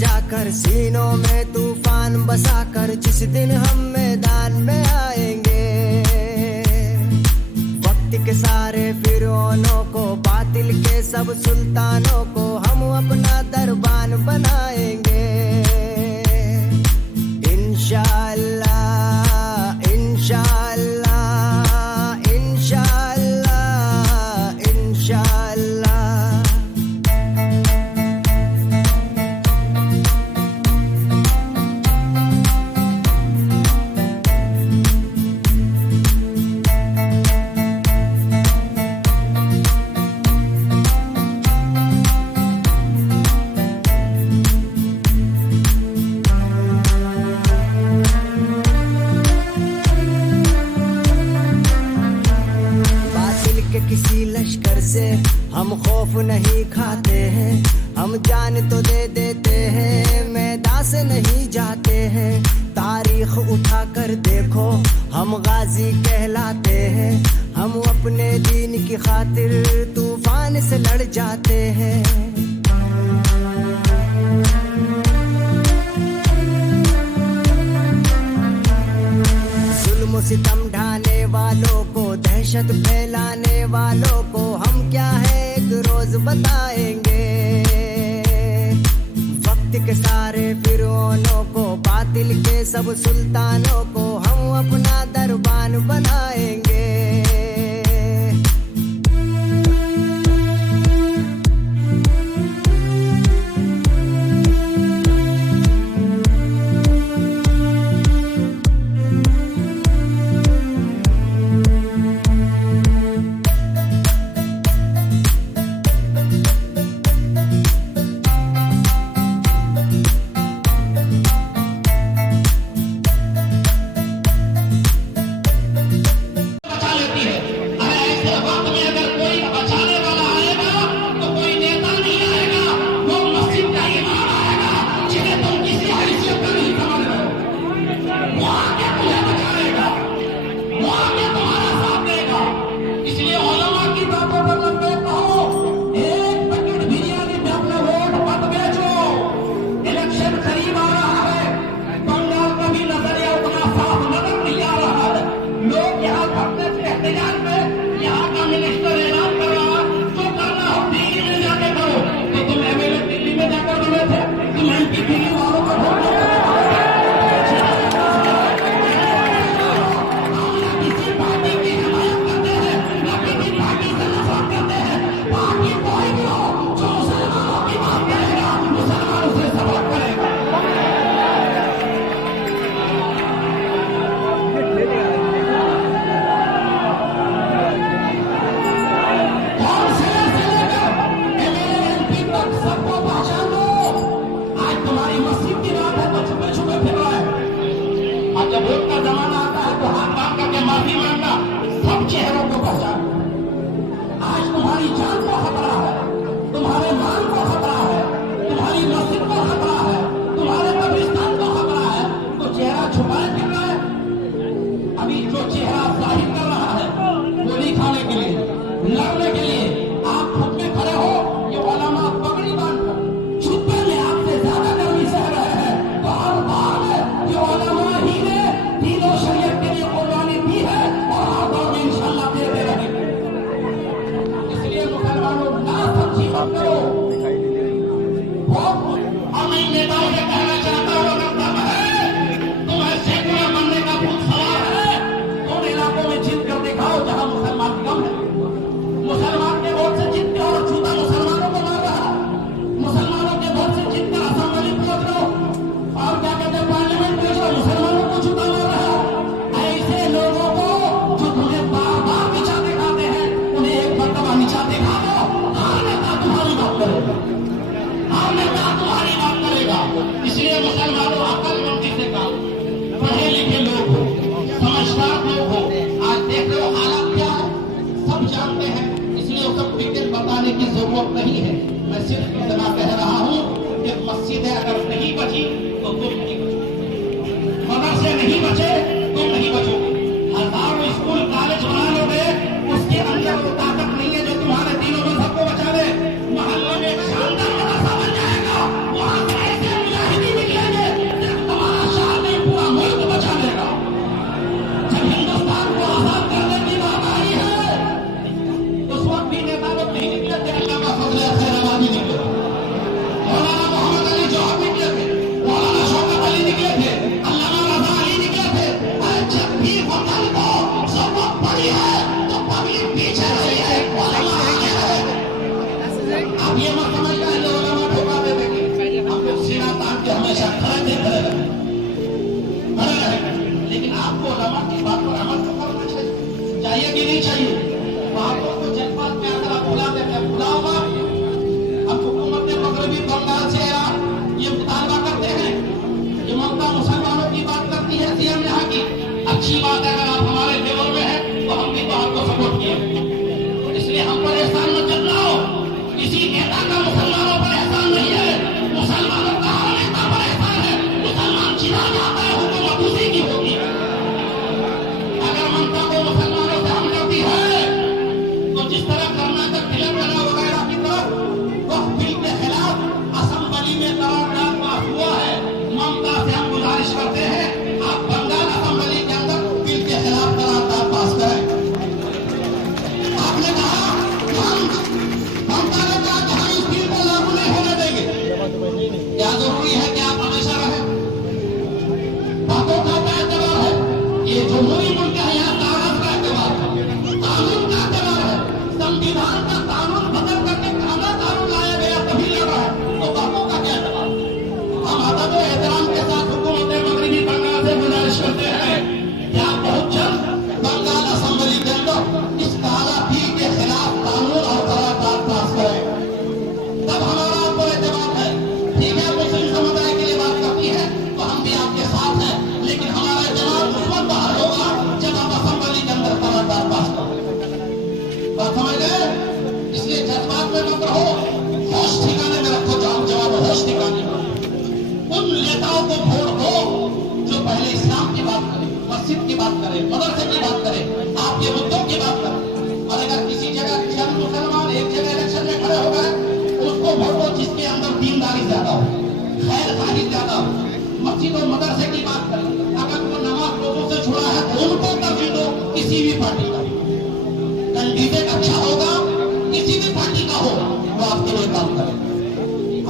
जाकर सीनों में तूफान बसाकर जिस दिन हम मैदान में आएंगे, वक्त के सारे फिरौनों को, बातिल के सब सुल्तानों को हम अपना दरबान बनाएंगे। इंशाअल्लाह इंशाअल्लाह इंशाअल्लाह इंशाअल्लाह। किसी लश्कर से हम खौफ नहीं खाते हैं, हम जान तो दे देते हैं, मैदान से नहीं जाते हैं। तारीख उठा कर देखो हम गाजी कहलाते हैं, हम अपने दीन की खातिर तूफान से लड़ जाते हैं। जुल्म सितम ढाने वालों को, दहशत फैलाने वालों को हम क्या है एक रोज बताएंगे। वक्त के सारे फिरौनों को, बातिल के सब सुल्तानों को हम अपना दरबान बनाएंगे। नहीं है, मैं सिर्फ इतना कह रहा हूँ कि मस्जिदें अगर नहीं बची तो तुम नहीं बचोगे, मदरसे नहीं बचे तुम नहीं बचोगे। हजारों स्कूल कॉलेज बना लोगे, उसके अंदर वो ताकत नहीं है जो तुम्हारे तीनों मजहब को बचा दे। मोहल्ले में एक शानदार मदरसा बन जाएगा, वहां से ऐसे लोगों को वोट दो जो पहले इस्लाम की बात करे, मस्जिद की बात करे, मदरसे की बात करे, आपके मुद्दों की बात करे। और अगर किसी जगह चंद मुसलमान एक जगह इलेक्शन में खड़े हो गए, उसको वोट दो जिसके अंदर दीनदारी ज्यादा हो, खैर खानी ज्यादा हो, मस्जिद और मदरसे की बात करें। अगर वो नमाज लोगों से छुड़ा है तो उनको तरजीह दो, किसी भी पार्टी का कैंडिडेट अच्छा होगा, किसी भी पार्टी का हो, वो आपके लिए काम करे।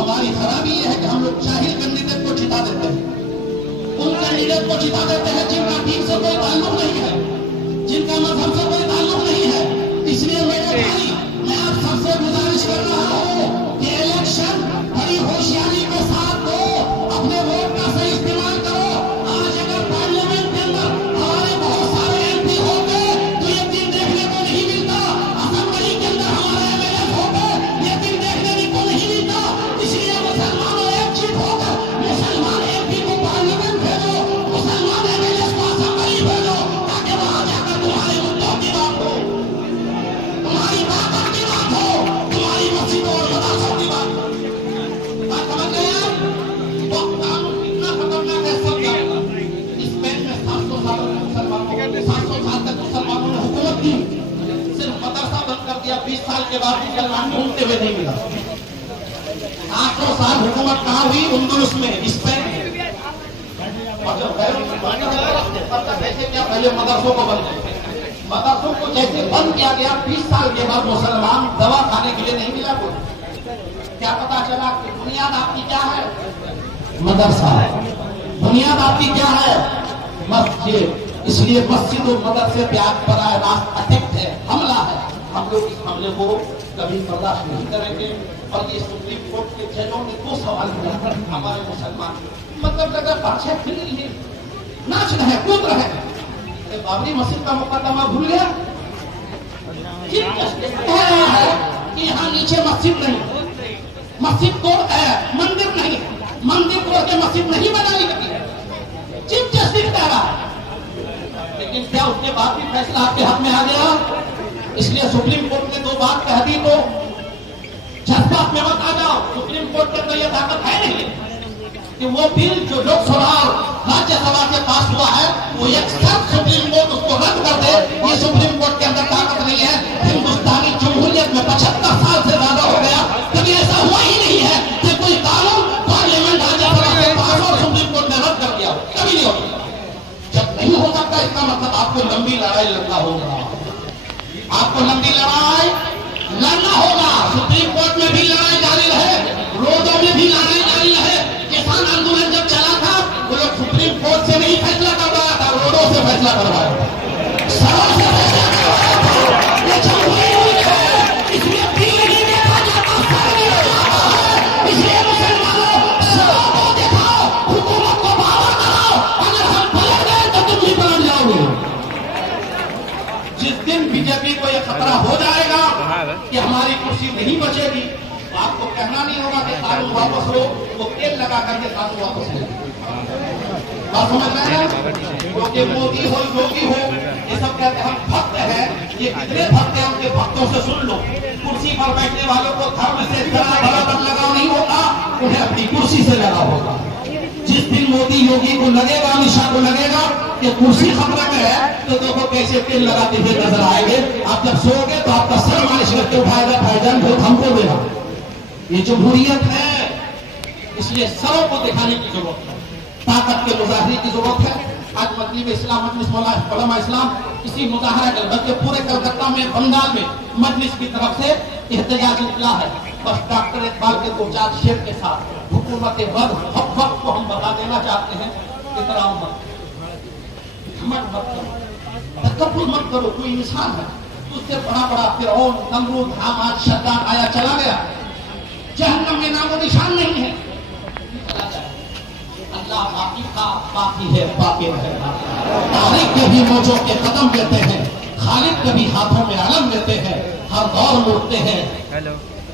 हमारी खराबी यह है कि हम लोग जाहिल कैंडिडेट को जिता देते हैं, उन कैंडिडेट को जिता देते हैं जिनका दीन से कोई ताल्लुक नहीं है, जिनका मजहब से कोई ताल्लुक नहीं है। इसलिए मेरे भाई, मैं आप सबसे गुजारिश कर रहा हूँ कि इलेक्शन बड़ी होशियारी के साथ दो, अपने वोट का सही इस्तेमाल करो। आज अगर पार्लियामेंट के अंदर हमारे बहुत सारे एमपी होंगे तो ये दिन देखने को नहीं मिलता, असेंबली के अंदर हमारे एमएलए होंगे, ये दिन देखने को नहीं मिलता। इसलिए मुसलमानों एक चीज होकर मुसलमान एमपी को पार्लियामेंट भेजो, मुसलमान एमएलए को असेंबली भेजो, ताकि वहां जाकर तुम्हारे मुद्दों की बात हो, तुम्हारी ताकत की बात हो, तुम्हारी मस्जिदों और मदरसों की बात हो। बात समझ गए आप? वो कानून कितना खतरनाक है सब जानता है। स्पेन में 700 साल तक मुसलमानों ने हुकूमत की, सिर्फ मदरसा बंद कर दिया, 20 साल के बाद मुसलमान ढूंढते हुए नहीं मिला। 800 साल हुकूमत कहाँ हुई? उंदुलुस में, स्पेन में। जैसे क्या पहले मदरसों को बंद किया, मदरसों को जैसे बंद किया गया, 20 साल के बाद मुसलमान दवा खाने के लिए नहीं मिला कोई। क्या पता चला कि बुनियाद आपकी क्या है? मदरसा। बुनियाद आपकी क्या है? मस्जिद। इसलिए मस्जिद और मदरसे पे आज बराह रास्त अटैक है, हमला है। हम लोग इस हमले को कभी बर्दाश्त नहीं करेंगे। और ये सुप्रीम कोर्ट के जजों ने 2 सवाल किया, हमारे मुसलमान मतलब लगा बादशाह फिर रही है, नाच रहे, कूद रहे। बाबरी मस्जिद का मुकदमा भूल गया कि यहाँ नीचे मस्जिद नहीं, मस्जिद कोर्ट है, मंदिर नहीं, मंदिर कोर्ट के मस्जिद नहीं बनानी लगी, चीफ जस्टिस कह रहा है। लेकिन क्या उसके बाद भी फैसला आपके हाथ में आ गया? इसलिए सुप्रीम कोर्ट ने 2 बात कह दी तो जज्बात में मत आ जाओ। सुप्रीम कोर्ट के अंदर यह ताकत है नहीं कि वो बिल जो लोकसभा और राज्यसभा से पास हुआ है वो एक साथ सुप्रीम कोर्ट उसको रद्द कर दे। ये सुप्रीम कोर्ट के अंदर ताकत नहीं है। हिंदुस्तानी जमहूरियत में 75 साल से ज्यादा हो गया, कभी ऐसा हुआ ही नहीं है कि कोई कानून पार्लियामेंट राज्यसभा से पास और सुप्रीम कोर्ट ने रद्द कर दिया, कभी नहीं होगा। जब नहीं हो सकता इसका मतलब आपको लंबी लड़ाई लड़ना होगा, आपको लंबी लड़ाई लड़ना होगा। सुप्रीम कोर्ट में भी लड़ाई जारी रहे, रोडों में भी लड़ाई जारी रहे। किसान आंदोलन जब चला था वो लोग सुप्रीम कोर्ट से नहीं फैसला करवाया था, रोडों से फैसला करवाया था, सड़कों से फैसला करवाया था। ये जमहूरी मुल्क है, इसमें दिल नहीं देखा जाता, सर नहीं देखा जाता। इसलिए मुसलमानों, सड़कों को दिखाओ, हुकूमत को बावर कराओ। अगर हम पलट गए तो तुम भी पलट जाओगे। जिस दिन बीजेपी को यह खतरा हो जाएगा कि हमारी कुर्सी नहीं बचेगी, तो आपको कहना नहीं होगा कि कानून वापस लो, वो तेल लगा करके कानून वापस ले। बात समझ रहे हैं? क्योंकि मोदी हो, योगी हो, ये सब कहते हैं हम भक्त हैं। ये कितने भक्त हैं, उनके भक्तों से सुन लो। कुर्सी पर बैठने वालों को धर्म से जरा बराबर लगाव नहीं होता, उन्हें अपनी कुर्सी से लगा होगा। जिस दिन मोदी योगी को लगेगा, अमित शाह को लगेगा कि कुर्सी खतरे में है, तो देखो कैसे तेल लगाते हुए नजर आएंगे। आप जब सोओगे तो आपका सर मालिश करके उठाएगा, भाईजान वोट हमको देना। ये जमहूरियत है, इसलिए सबों को दिखाने की जरूरत है, ताकत के मुजाहरे की जरूरत है। आज मजलिस इस्लाम, मजलिस उलमा इस्लाम इसी मुजाहरा के बल्कि पूरे कलकत्ता में, बंगाल में मजलिस की तरफ से एहतजाज निकला है। बस डॉक्टर इकबाल के 2-4 शेर के साथ हुकूमत वक्त को हम बता देना चाहते हैं, इतना मत करो, तकब्बुर मत करो। कोई इंसान है, उससे बड़ा फिरौन, नमरूद, हामान, शद्दाद आया चला गया, जहन्नम में नामो निशान नहीं है, अल्लाह बाकी का बाकी है, बाकी रहेगा। तारीख के भी मौजों के कदम लेते हैं, खालिद के भी हाथों में अलम लेते हैं, हर दौर में उठते हैं।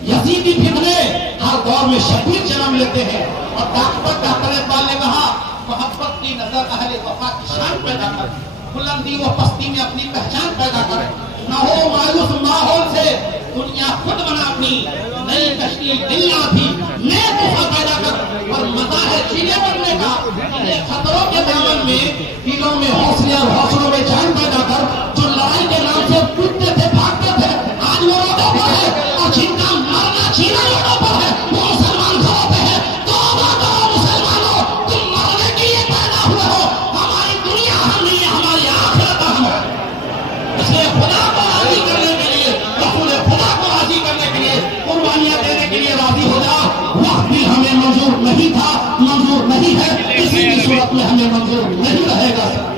यजीदी फितने हर दौर में शबीर जन्म लेते हैं। और डॉक्टर इकबाल ने कहा, मोहब्बत की नजर अहले वफा की शान पैदा कर, बुलंदी व पस्ती में अपनी पहचान पैदा कर। न हो मायूस माहौल से दुनिया खुद बना अपनी नई कश्ती दुनिया भी नए तूफा पैदा कर। और मजा है चीजें बनने का, हमने खतरों के दामन में, दिलों में हौसले और हौसलों में जान पैदा कर जो लड़ाई के नाम से कूदते थे, भागते थे, आज वो रोडों पर है और जिनका मरना छीना रोडों पर है वो मुसलमान घरों पे है। तौबा करो मुसलमानों, तुम मरने के लिए पैदा हुए हो, हमारी दुनिया हम नहीं है, हमारी आखिरत हम है। इसलिए खुदा को राजी करने के लिए, रसूल खुदा को राजी करने के लिए, कुर्बानियां देने के लिए राजी हो जाओ। वक्त भी हमें मंजूर नहीं था, मंजूर नहीं है, किसी भी सूरत में हमें मंजूर नहीं रहेगा।